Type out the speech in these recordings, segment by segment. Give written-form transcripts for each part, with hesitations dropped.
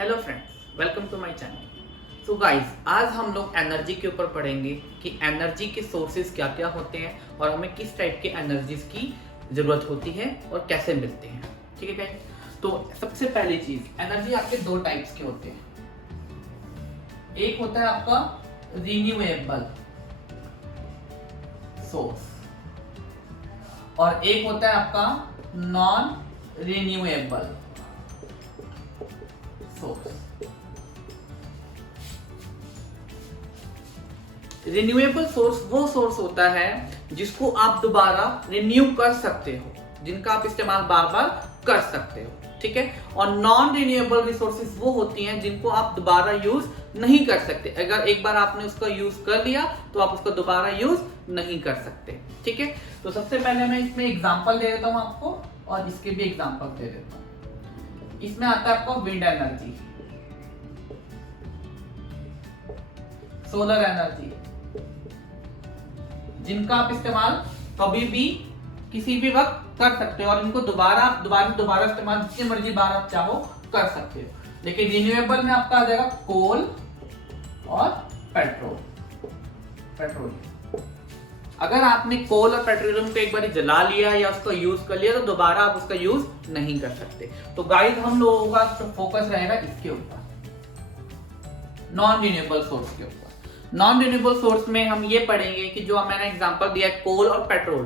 Hello friends, welcome to my channel. So guys, आज हम लोग एनर्जी के ऊपर पढ़ेंगे कि एनर्जी के सोर्सेज क्या क्या होते हैं और हमें किस टाइप के एनर्जीज की ज़रूरत होती है और कैसे मिलते हैं। ठीक है गाइस, तो सबसे पहली चीज़, एनर्जी आपके दो टाइप्स के होते हैं। एक होता है आपका रिन्यूएबल सोर्स और एक होता है आपका non renewable source. Renewable source वो सोर्स होता है जिसको आप दोबारा रिन्यू कर सकते हो, जिनका आप इस्तेमाल बार बार कर सकते हो। ठीक है, और नॉन रिन्यूएबल रिसोर्सेज वो होती हैं जिनको आप दोबारा यूज नहीं कर सकते। अगर एक बार आपने उसका यूज कर लिया तो आप उसका दोबारा यूज नहीं कर सकते। ठीक है, तो सबसे पहले मैं इसमें एग्जांपल दे देता हूं आपको और इसके भी एग्जांपल दे देता हूं। इसमें आता है आपका विंड एनर्जी, सोलर एनर्जी, जिनका आप इस्तेमाल कभी भी किसी भी वक्त कर सकते हो और इनको दोबारा इस्तेमाल जितनी मर्जी बार आप चाहो कर सकते हो। लेकिन रिन्यूएबल में आपका आ जाएगा कोल और पेट्रोल। अगर आपने कोल और पेट्रोलियम को एक बार जला लिया या उसको यूज कर लिया तो दोबारा आप उसका यूज नहीं कर सकते। तो गाइस, हम लोगों का फोकस रहेगा इसके ऊपर, नॉन रिन्यूएबल सोर्स के ऊपर। नॉन रिन्यूएबल सोर्स में हम ये पढ़ेंगे कि जो मैंने एग्जांपल दिया कोल और पेट्रोल,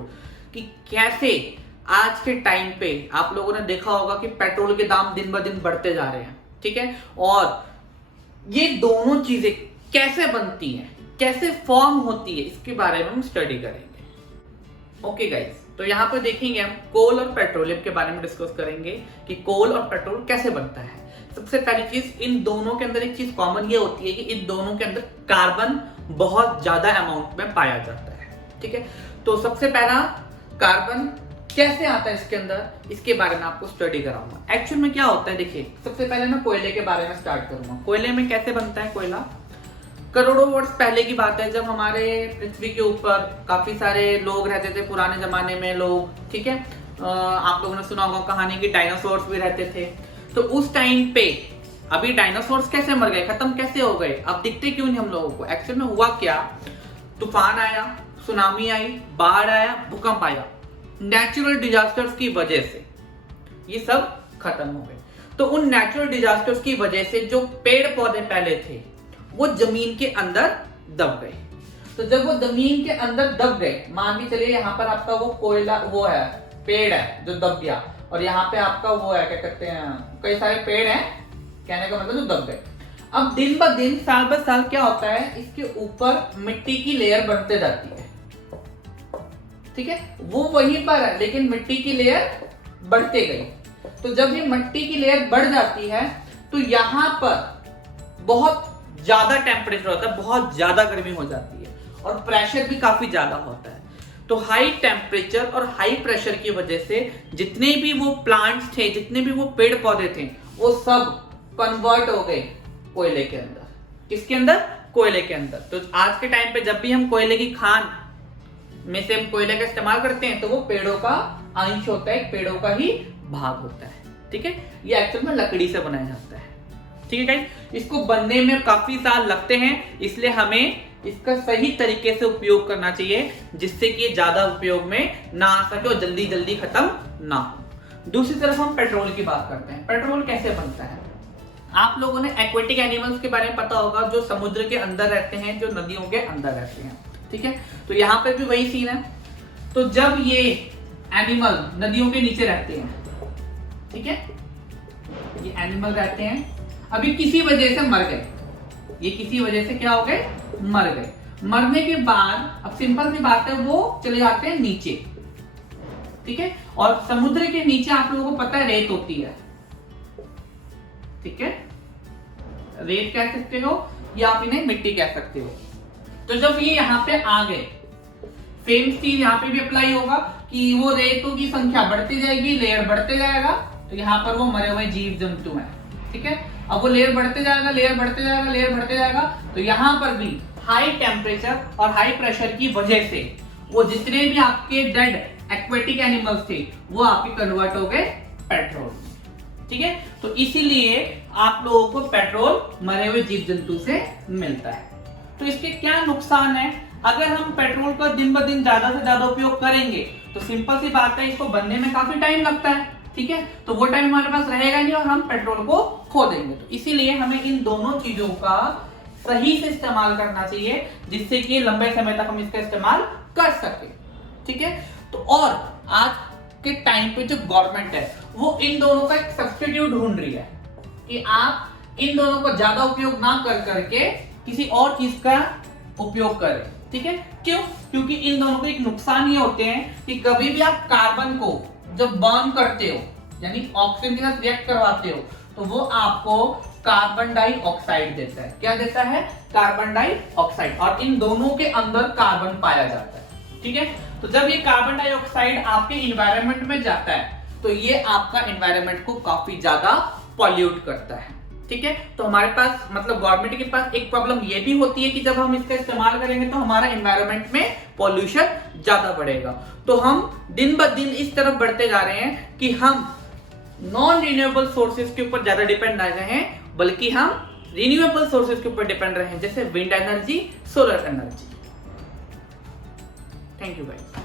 कि कैसे आज के टाइम पे आप लोगों ने देखा होगा कि पेट्रोल के दाम दिन ब दिन बढ़ते जा रहे हैं। ठीक है, और ये दोनों चीजें कैसे बनती हैं, कैसे फॉर्म होती है, इसके बारे में हम स्टडी करेंगे। ओके गाइस, तो यहाँ पे देखेंगे हम कोल और पेट्रोलियम के बारे में डिस्कस करेंगे कि कोल और पेट्रोल कैसे बनता है। सबसे पहली चीज, इन दोनों के अंदर एक चीज कॉमन ये होती है कि इन दोनों के अंदर कार्बन बहुत ज्यादा अमाउंट में पाया जाता है। ठीक है, तो सबसे पहला कार्बन कैसे आता है इसके अंदर, इसके बारे में आपको स्टडी कराऊंगा। एक्चुअल में क्या होता है, देखिए सबसे पहले मैं कोयले के बारे में स्टार्ट करूंगा। कोयले में कैसे बनता है कोयला, करोड़ों वर्ष पहले की बात है, जब हमारे पृथ्वी के ऊपर काफी सारे लोग रहते थे पुराने जमाने में लोग। ठीक है, आप लोगों ने सुना होगा कहानी की डायनासोर्स भी रहते थे। तो उस टाइम पे अभी डायनासोर्स कैसे मर गए, खत्म कैसे हो गए, अब दिखते क्यों नहीं हम लोगों को। एक्चुअल में हुआ क्या, तूफान आया, सुनामी आई, बाढ़ आया, भूकंप आया, नेचुरल डिजास्टर्स की वजह से ये सब खत्म हो गए। तो उन नेचुरल डिजास्टर्स की वजह से जो पेड़ पौधे पहले थे वो जमीन के अंदर दब गए। तो जब वो जमीन के अंदर दब गए, मान के चलिए यहाँ पर आपका वो कोयला वो है, पेड़ है जो दब गया, और यहाँ पे आपका वो है क्या कहते हैं, कई सारे पेड़ हैं, कहने का मतलब जो दब गए। अब दिन ब दिन साल ब साल क्या होता है, इसके ऊपर मिट्टी की लेयर बढ़ते जाती है। ठीक है, वो वहीं पर है लेकिन मिट्टी की लेयर बढ़ते गई। तो जब ये मिट्टी की लेयर बढ़ जाती है तो यहाँ पर बहुत ज्यादा टेम्परेचर होता है, बहुत ज्यादा गर्मी हो जाती है और प्रेशर भी काफी ज्यादा होता है। तो हाई टेम्परेचर और हाई प्रेशर की वजह से जितने भी वो प्लांट्स थे, जितने भी वो पेड़ पौधे थे, वो सब कन्वर्ट हो गए कोयले के अंदर। किसके अंदर, कोयले के अंदर। तो आज के टाइम पे जब भी हम कोयले की खान में से हम कोयले का इस्तेमाल करते हैं तो वो पेड़ों का अंश होता है, पेड़ों का ही भाग होता है। ठीक है, ये एक्चुअल में लकड़ी से बनाया जाता है। ठीक है गाइस, इसको बनने में काफी साल लगते हैं, इसलिए हमें इसका सही तरीके से उपयोग करना चाहिए जिससे कि ज्यादा उपयोग में ना आ सके और जल्दी जल्दी खत्म ना हो। दूसरी तरफ हम पेट्रोल की बात करते हैं। पेट्रोल कैसे बनता है, आप लोगों ने एक्वेटिक एनिमल्स के बारे में पता होगा, जो समुद्र के अंदर रहते हैं, जो नदियों के अंदर रहते हैं। ठीक है, तो यहाँ पे भी वही सीन है। तो जब ये एनिमल नदियों के नीचे रहते हैं, ठीक है, ये एनिमल रहते हैं, अभी किसी वजह से मर गए, ये किसी वजह से क्या हो गए, मर गए। मरने के बाद अब सिंपल सी बात है, वो चले जाते हैं नीचे। ठीक है, और समुद्र के नीचे आप लोगों को पता है रेत होती है। ठीक है, रेत कह सकते हो या आप इन्हें मिट्टी कह सकते हो। तो जब ये यहाँ पे आ गए, सेम चीज यहाँ पे भी अप्लाई होगा कि वो रेतों की संख्या बढ़ती जाएगी, लेयर बढ़ते जाएगा, तो यहाँ पर वो मरे हुए जीव जंतु हैं। ठीक है, अब वो लेयर बढ़ते जाएगा, लेयर बढ़ते जाएगा, लेयर बढ़ते जाएगा, तो यहाँ पर भी हाई टेम्परेचर और हाई प्रेशर की वजह से वो जितने भी आपके डेड एक्वेटिक एनिमल्स थे वो आपके कन्वर्ट हो गए पेट्रोल। ठीक है, तो इसीलिए आप लोगों को पेट्रोल मरे हुए जीव जंतु से मिलता है। तो इसके क्या नुकसान है? अगर हम पेट्रोल का दिन ब दिन ज्यादा से ज्यादा उपयोग करेंगे तो सिंपल सी बात है, इसको बनने में काफी टाइम लगता है, ठीक है, तो वो टाइम हमारे पास रहेगा नहीं और हम पेट्रोल को खो देंगे। तो इसीलिए हमें इन दोनों चीजों का सही से इस्तेमाल करना चाहिए, जिससे कि लंबे समय तक हम इसका इस्तेमाल कर सके, ठीक है। तो और आज के टाइम पे जो गवर्नमेंट है वो इन दोनों का एक सब्स्टिट्यूट ढूंढ रही है कि आप इन दोनों को ज्यादा उपयोग ना कर करके किसी और चीज का उपयोग करें, ठीक है। क्यों? क्योंकि इन दोनों के एक नुकसान ये होते हैं कि कभी भी आप कार्बन को जब बर्न करते हो, यानी ऑक्सीजन के साथ रिएक्ट करवाते हो, तो वो आपको कार्बन डाइऑक्साइड देता है। क्या देता है? Carbon dioxide. और इन दोनों के अंदर कार्बन पाया जाता है, ठीक है। तो जब ये कार्बन डाइऑक्साइड आपके इन्वायरमेंट में जाता है तो ये आपका इन्वायरमेंट को काफी ज्यादा पॉल्यूट करता है, ठीक है। तो हमारे पास मतलब गवर्नमेंट के पास एक प्रॉब्लम ये भी होती है कि जब हम इसका इस्तेमाल करेंगे तो हमारा एनवायरनमेंट में पॉल्यूशन ज्यादा बढ़ेगा। तो हम दिन ब दिन इस तरफ बढ़ते जा रहे हैं कि हम नॉन रिन्यूएबल सोर्सेज के ऊपर ज्यादा डिपेंड ना रहें, बल्कि हम रिन्यूएबल सोर्सेज के ऊपर डिपेंड रहें, जैसे wind energy, solar energy. Thank you guys.